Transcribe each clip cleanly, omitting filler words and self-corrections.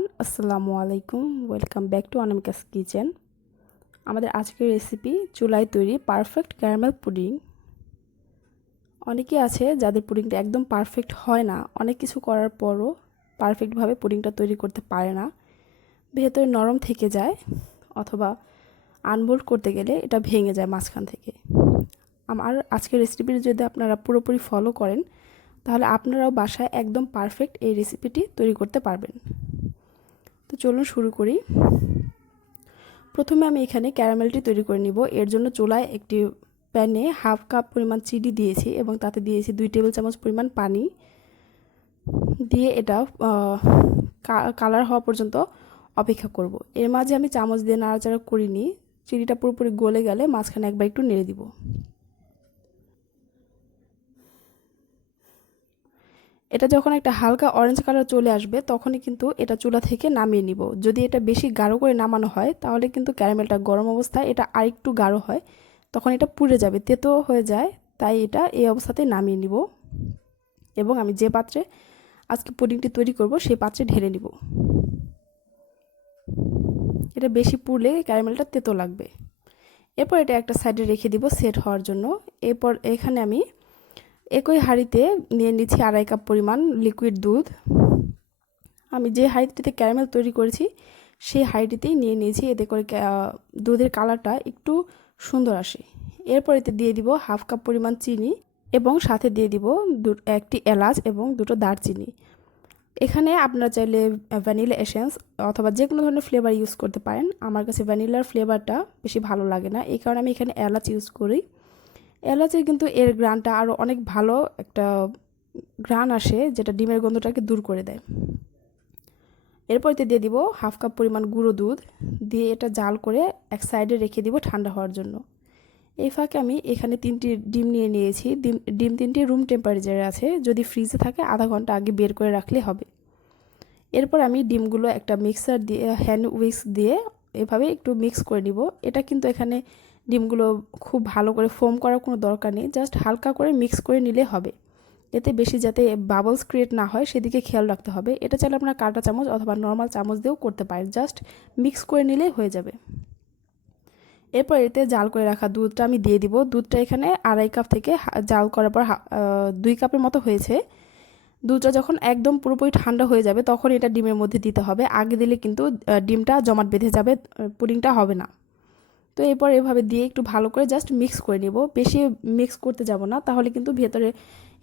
Everyone, আসসালামু আলাইকুম। Welcome back to Anamika's kitchen. আমাদের আজকের রেসিপি চুলায় তৈরি পারফেক্ট ক্যারামেল পুডিং। অনেকেই আছে যাদের পুডিংটা একদম পারফেক্ট হয় না, অনেক কিছু করার পরও পারফেক্টভাবে পুডিংটা তৈরি করতে পারে না, ভেতরে নরম থেকে যায় অথবা আনবোল্ড করতে গেলে এটা ভেঙে যায় মাঝখান থেকে। আমার আজকের রেসিপিটি যদি আপনারা পুরোপুরি ফলো করেন তাহলে আপনারাও বাসায় একদম পারফেক্ট এই রেসিপিটি তৈরি করতে পারবেন। তো চলুন শুরু করি। প্রথমে আমি এখানে ক্যারামেলটি তৈরি করে নিব। এর জন্য চুলায় একটি প্যানে হাফ কাপ পরিমাণ চিনি দিয়েছি এবং তাতে দিয়েছি 2 টেবিল চামচ পরিমাণ পানি দিয়ে এটা কালার হওয়া পর্যন্ত অপেক্ষা করব। এর মাঝে আমি চামচ দিয়ে নাড়াচাড়া করিনি। চিনিটা পুরোপুরি গলে গেলে মাঝখানে একবার একটু নেড়ে দিব। এটা যখন একটা হালকা অরেঞ্জ কালার চলে আসবে তখনই কিন্তু এটা চুলা থেকে নামিয়ে নিব। যদি এটা বেশি গাঢ় করে নামানো হয় তাহলে কিন্তু ক্যারামেলটা গরম অবস্থায় এটা আরেকটু গাঢ় হয়, তখন এটা পুড়ে যাবে, তেতো হয়ে যায়। তাই এটা এই অবস্থাতে নামিয়ে নিব এবং আমি যে পাত্রে আজকে পুডিংটি তৈরি করব সেই পাত্রে ঢেলে নিব। এটা বেশি পুড়লে ক্যারামেলটা তেতো লাগবে। এরপর এটা একটা সাইডে রেখে দিব সেট হওয়ার জন্য। এরপর এখানে আমি একই হাঁড়িতে নিয়ে নিচ্ছি 2.5 কাপ পরিমাণ লিকুইড দুধ। আমি যে হাঁড়িটিতে ক্যারামেল তৈরি করেছি সেই হাঁড়িটিতেই নিয়ে নিয়েছি, এতে করে দুধের কালারটা একটু সুন্দর আসে। এরপর এতে দিয়ে দিব হাফ কাপ পরিমাণ চিনি এবং সাথে দিয়ে দিব একটি এলাচ এবং 2টো দারচিনি। এখানে আপনারা চাইলে ভ্যানিলা এসেন্স অথবা যে কোনো ধরনের ফ্লেভার ইউজ করতে পারেন। আমার কাছে ভ্যানিলার ফ্লেভারটা বেশি ভালো লাগে না, এই কারণে আমি এখানে এলাচ ইউজ করি। এলাচের কিন্তু এর ঘ্রাণটা আরও অনেক ভালো একটা ঘ্রাণ আসে, যেটা ডিমের গন্ধটাকে দূর করে দেয়। এরপর এতে দিয়ে দিব হাফ কাপ পরিমাণ গুঁড়ো দুধ দিয়ে এটা জাল করে এক সাইডে রেখে দিব ঠান্ডা হওয়ার জন্য। এই ফাঁকে আমি এখানে 3টি ডিম নিয়ে নিয়েছি। ডিম 3টি রুম টেম্পারেচারে আছে, যদি ফ্রিজে থাকে আধা ঘন্টা আগে বের করে রাখলে হবে। এরপর আমি ডিমগুলো একটা মিক্সার দিয়ে হ্যান্ড উইক্স দিয়ে এভাবে একটু মিক্স করে নিব। এটা কিন্তু এখানে ডিমগুলো খুব ভালো করে ফোম করার কোনো দরকার নেই, জাস্ট হালকা করে মিক্স করে নিলে হবে। এতে বেশি যাতে বাবলস ক্রিয়েট না হয় সেদিকে খেয়াল রাখতে হবে। এটা চাইলে আপনারা কাঁটা চামচ অথবা নর্মাল চামচ দিয়েও করতে পারেন, জাস্ট মিক্স করে নিলেই হয়ে যাবে। এরপর এতে জাল করে রাখা দুধটা আমি দিয়ে দিব। দুধটা এখানে 2.5 কাপ থেকে জাল করার পর 2 কাপের মতো হয়েছে। দুধটা যখন একদম পুরোপুরি ঠান্ডা হয়ে যাবে তখন এটা ডিমের মধ্যে দিতে হবে। আগে দিলে কিন্তু ডিমটা জমাট বেঁধে যাবে, পুডিংটা হবে না। তো এরপর এভাবে দিয়ে একটু ভালো করে জাস্ট মিক্স করে নেব। বেশি মিক্স করতে যাব না, তাহলে কিন্তু ভেতরে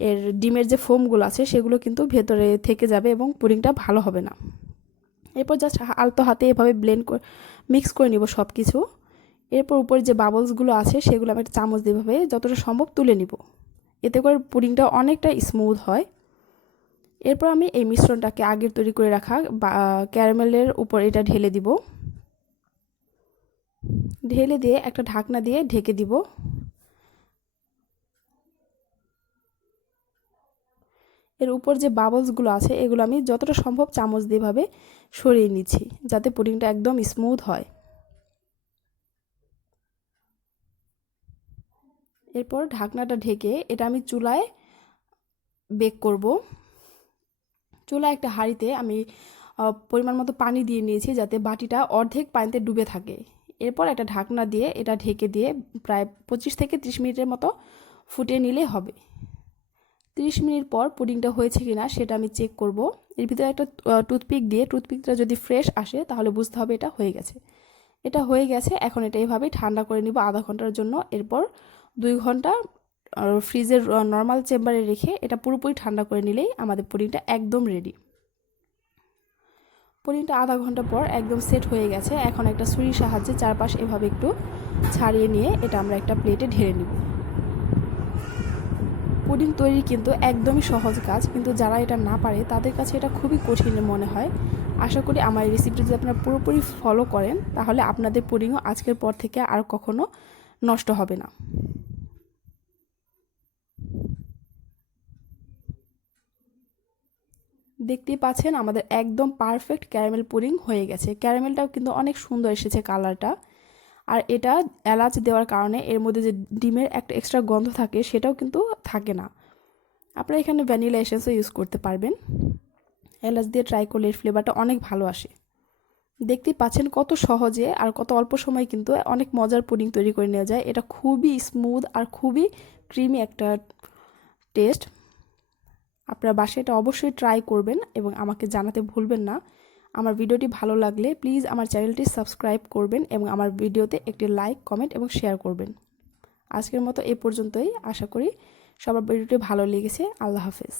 এর ডিমের যে ফোমগুলো আছে সেগুলো কিন্তু ভেতরে থেকে যাবে এবং পুডিংটা ভালো হবে না। এরপর জাস্ট আলতো হাতে এভাবে মিক্স করে নিব সব কিছু। এরপর উপরে যে বাবলসগুলো আছে সেগুলো আমি একটা চামচ দিয়ে এভাবে যতটা সম্ভব তুলে নিব, এতে করে পুডিংটা অনেকটা স্মুথ হয়। এরপর আমি এই মিশ্রণটাকে আগের তৈরি করে রাখা ক্যারামেলের উপর এটা ঢেলে দিব। ঢেলে দিয়ে একটা ঢাকনা দিয়ে ঢেকে দিব। এর উপর যে বাবলসগুলো আছে এগুলো আমি যতটা সম্ভব চামচ দিয়ে ভাবে সরিয়ে নিচ্ছি, যাতে পুডিংটা একদম স্মুথ হয়। এরপর ঢাকনাটা ঢেকে এটা আমি চুলায় বেক করব। চুলায় একটা হাঁড়িতে আমি পরিমাণ মতো পানি দিয়ে নিয়েছি যাতে বাটিটা অর্ধেক পানিতে ডুবে থাকে। এরপর একটা ঢাকনা দিয়ে এটা ঢেকে দিয়ে প্রায় 25 থেকে 30 মিনিটের মতো ফুটিয়ে নিলে হবে। 30 মিনিট পর পুডিংটা হয়েছে কিনা সেটা আমি চেক করব। এর ভিতরে একটা টুথপিক দিয়ে, টুথপিকটা যদি ফ্রেশ আসে তাহলে বুঝতে হবে এটা হয়ে গেছে। এটা হয়ে গেছে। এখন এটা এভাবেই ঠান্ডা করে নিব আধা ঘন্টার জন্য। এরপর 2 ঘন্টা ফ্রিজের নর্মাল চেম্বারে রেখে এটা পুরোপুরি ঠান্ডা করে নিলেই আমাদের পুডিংটা একদম রেডি। পুডিংটা আধা ঘন্টা পর একদম সেট হয়ে গেছে। এখন একটা ছুরির সাহায্যে চারপাশ এভাবে একটু ছাড়িয়ে নিয়ে এটা আমরা একটা প্লেটে ঢেলে নিব। পুডিং তৈরি কিন্তু একদমই সহজ কাজ, কিন্তু যারা এটা না পারে তাদের কাছে এটা খুবই কঠিন মনে হয়। আশা করি আমার এই রেসিপিটা যদি আপনারা পুরোপুরি ফলো করেন তাহলে আপনাদের পুডিংও আজকের পর থেকে আর কখনো নষ্ট হবে না। দেখতেই পাচ্ছেন আমাদের একদম পারফেক্ট ক্যারামেল পুডিং হয়ে গেছে। ক্যারামেলটাও কিন্তু অনেক সুন্দর এসেছে কালারটা। আর এটা এলাচ দেওয়ার কারণে এর মধ্যে যে ডিমের একটা এক্সট্রা গন্ধ থাকে সেটাও কিন্তু থাকে না। আপনারা এখানে ভ্যানিলা এসেন্সও ইউজ করতে পারবেন। এলাচ দিয়ে ট্রাই করলে এর ফ্লেভারটা অনেক ভালো আসে। দেখতেই পাচ্ছেন কত সহজে আর কত অল্প সময়ে কিন্তু অনেক মজার পুডিং তৈরি করে নেওয়া যায়। এটা খুবই স্মুথ আর খুবই ক্রিমি একটা টেস্ট। আপনারা বাসায় এটা অবশ্যই ট্রাই করবেন এবং আমাকে জানাতে ভুলবেন না। আমার ভিডিওটি ভালো লাগলে প্লিজ আমার চ্যানেলটি সাবস্ক্রাইব করবেন এবং আমার ভিডিওতে একটি লাইক, কমেন্ট এবং শেয়ার করবেন। আজকের মতো এ পর্যন্তই। আশা করি সবার ভিডিওটি ভালো লেগেছে। আল্লাহ হাফেজ।